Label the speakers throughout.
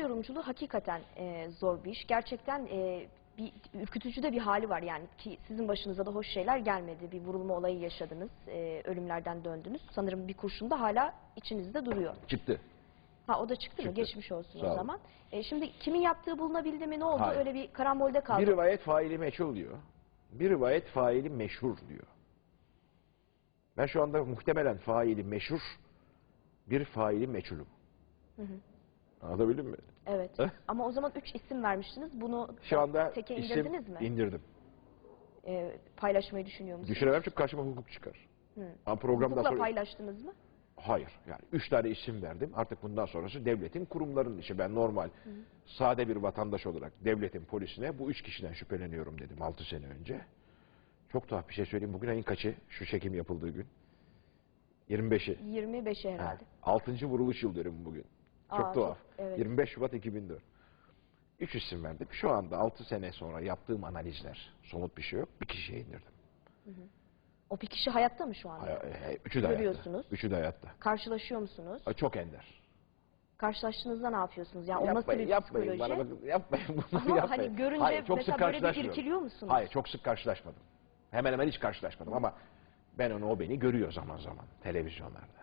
Speaker 1: yorumculuğu hakikaten e, zor bir iş. Gerçekten e, bir ürkütücü de bir hali var yani ki sizin başınıza da hoş şeyler gelmedi. Bir vurulma olayı yaşadınız, e, ölümlerden döndünüz. Sanırım bir kurşun da hala içinizde duruyor.
Speaker 2: Çıktı.
Speaker 1: Ha o da çıktı, mı?
Speaker 2: Çıktı.
Speaker 1: Geçmiş olsun
Speaker 2: Sağ
Speaker 1: o zaman. E, şimdi kimin yaptığı bulunabildi mi? Ne oldu?
Speaker 2: Hayır.
Speaker 1: Öyle bir karambolde kaldı.
Speaker 2: Bir rivayet faili meçhul diyor. Bir rivayet faili meşhur diyor. Ben şu anda muhtemelen faili meşhur, bir faili meçhulum. Anlatabildim mi?
Speaker 1: Evet.
Speaker 2: Heh.
Speaker 1: Ama o zaman üç isim vermiştiniz. Bunu
Speaker 2: Şu anda
Speaker 1: teke
Speaker 2: isim
Speaker 1: indirdiniz mi?
Speaker 2: indirdim.
Speaker 1: E, paylaşmayı düşünüyor musunuz?
Speaker 2: Düşünemem çünkü karşıma hukuk çıkar. Ama programdan
Speaker 1: Hukukla
Speaker 2: sonra...
Speaker 1: paylaştınız mı?
Speaker 2: Hayır. Yani üç tane isim verdim. Artık bundan sonrası devletin kurumlarının işi. Ben normal, sade bir vatandaş olarak devletin polisine bu üç kişiden şüpheleniyorum dedim altı sene önce. Çok tuhaf bir şey söyleyeyim. Bugün ayın kaçı? Şu çekim yapıldığı gün. 25'i.
Speaker 1: 25'e herhalde.
Speaker 2: Altıncı vuruluş yıl dönümü bugün. Çok
Speaker 1: Aa,
Speaker 2: tuhaf.
Speaker 1: çok- evet.
Speaker 2: 25 Şubat 2004. Üç isim verdim. Şu anda 6 sene sonra yaptığım analizler, somut bir şey yok. Bir kişiye indirdim.
Speaker 1: O bir kişi hayatta mı şu anda?
Speaker 2: Hay- he- Üçü de hayatta.
Speaker 1: Görüyorsunuz.
Speaker 2: Üçü de hayatta.
Speaker 1: Karşılaşıyor musunuz?
Speaker 2: Ay, Çok ender.
Speaker 1: Karşılaştığınızda ne yapıyorsunuz? Yani o nasıl bir
Speaker 2: yapmayın
Speaker 1: psikoloji?
Speaker 2: bana bakın, yapmayın bunu
Speaker 1: Ama
Speaker 2: yapmayın.
Speaker 1: hani görünce mesela
Speaker 2: sık
Speaker 1: böyle bir
Speaker 2: karşılaşmıyorum.
Speaker 1: irkiliyor musunuz?
Speaker 2: Hayır, çok sık karşılaşmadım. Hemen hemen hiç karşılaşmadım ama ben onu o beni görüyor zaman zaman televizyonlarda.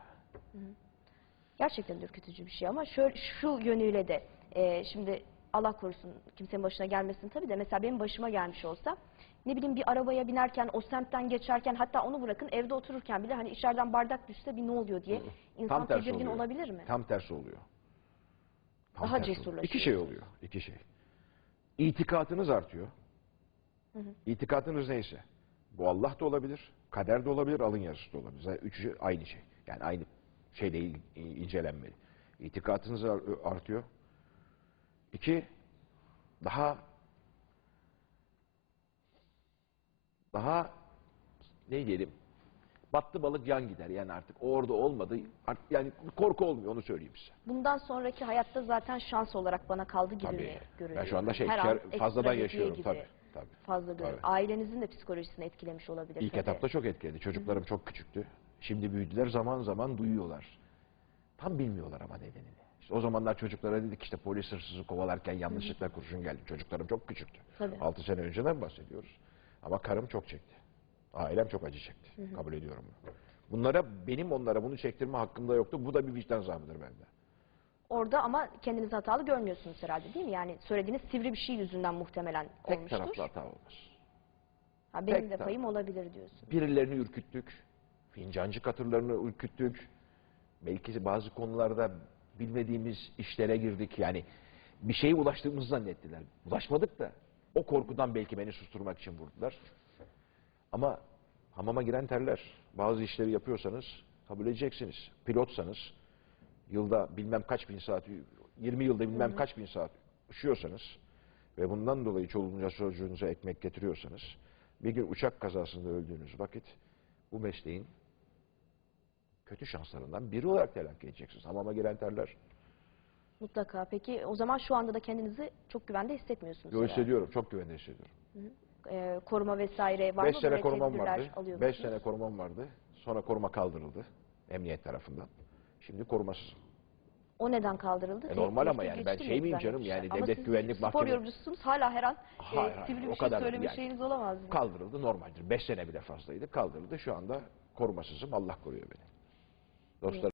Speaker 1: Gerçekten de ürkütücü bir şey ama şöyle, şu yönüyle de e, şimdi Allah korusun kimsenin başına gelmesin tabii de mesela benim başıma gelmiş olsa ne bileyim bir arabaya binerken o semtten geçerken hatta onu bırakın evde otururken bile hani içeriden bardak düşse bir ne oluyor diye insan
Speaker 2: Tam tersi
Speaker 1: tedirgin
Speaker 2: oluyor.
Speaker 1: olabilir mi?
Speaker 2: Tam tersi oluyor. Tam
Speaker 1: Daha
Speaker 2: tersi oluyor.
Speaker 1: cesurlaşıyor.
Speaker 2: İki şey oluyor. iki şey. İtikatınız artıyor. İtikatınız neyse. Bu Allah da olabilir, kader de olabilir, alın yazısı da olabilir. Zaten üçü aynı şey. Yani aynı şeyle il- incelenmeli. İtikatınız ar- artıyor. İki, daha daha ne diyelim battı balık yan gider yani artık orada olmadı artık yani korku olmuyor onu söyleyeyim size.
Speaker 1: Bundan sonraki hayatta zaten şans olarak bana kaldı gibi mi
Speaker 2: Tabii.
Speaker 1: görünüyor?
Speaker 2: Ben şu anda şey
Speaker 1: Her an
Speaker 2: fazladan yaşıyorum
Speaker 1: gibi
Speaker 2: tabii. tabii.
Speaker 1: Fazla görüyorum. Ailenizin de psikolojisini etkilemiş olabilir.
Speaker 2: İlk
Speaker 1: tabii.
Speaker 2: etapta çok etkiledi. Çocuklarım çok küçüktü. Şimdi büyüdüler zaman zaman duyuyorlar. Tam bilmiyorlar ama nedenini. İşte o zamanlar çocuklara dedik işte polis hırsızı kovalarken yanlışlıkla kurşun geldi. Çocuklarım çok küçüktü.
Speaker 1: Tabii.
Speaker 2: 6 sene önceden bahsediyoruz. Ama karım çok çekti. Ailem çok acı çekti. Kabul ediyorum bunu. Bunlara benim onlara bunu çektirme hakkım da yoktu. Bu da bir vicdan azabıdır bende.
Speaker 1: Orada ama kendinizi hatalı görmüyorsunuz herhalde değil mi? Yani söylediğiniz sivri bir şey yüzünden muhtemelen
Speaker 2: Tek
Speaker 1: olmuştur.
Speaker 2: taraflı hata olmaz.
Speaker 1: Ha, benim
Speaker 2: tek
Speaker 1: de payım olabilir diyorsun.
Speaker 2: Birilerini ürküttük. Fincancı katırlarını ürküttük. Belki bazı konularda bilmediğimiz işlere girdik. Yani bir şeye ulaştığımızı zannettiler. Ulaşmadık da o korkudan belki beni susturmak için vurdular. Ama hamama giren terler. Bazı işleri yapıyorsanız kabul edeceksiniz. Pilotsanız yılda bilmem kaç bin saat, 20 yılda bilmem kaç bin saat üşüyorsanız ve bundan dolayı çoluğunuza çocuğunuza ekmek getiriyorsanız bir gün uçak kazasında öldüğünüz vakit bu mesleğin kötü şanslarından biri olarak telakki edeceksiniz. Hamama giren terler.
Speaker 1: Mutlaka. Peki o zaman şu anda da kendinizi çok güvende hissetmiyorsunuz.
Speaker 2: Yo hissediyorum. Çok güvende hissediyorum.
Speaker 1: Ee, koruma vesaire var
Speaker 2: 5
Speaker 1: mı?
Speaker 2: sene
Speaker 1: Böyle
Speaker 2: korumam vardı.
Speaker 1: alıyor
Speaker 2: 5
Speaker 1: musunuz?
Speaker 2: sene korumam vardı. Sonra koruma kaldırıldı. Emniyet tarafından. Şimdi korumasızım.
Speaker 1: O neden kaldırıldı?
Speaker 2: E, normal ama yani ben şey miyim canım, yani
Speaker 1: Ama
Speaker 2: devlet güvenlik
Speaker 1: spor
Speaker 2: mahkeme-
Speaker 1: yorumcusunuz hala her an e,
Speaker 2: Hayır, hayır,
Speaker 1: sivri bir şey söyleme
Speaker 2: yani.
Speaker 1: şeyiniz olamaz mı?
Speaker 2: Kaldırıldı normaldir. 5 sene bile fazlaydı. Kaldırıldı. Şu anda korumasızım. Allah koruyor beni. Ostras,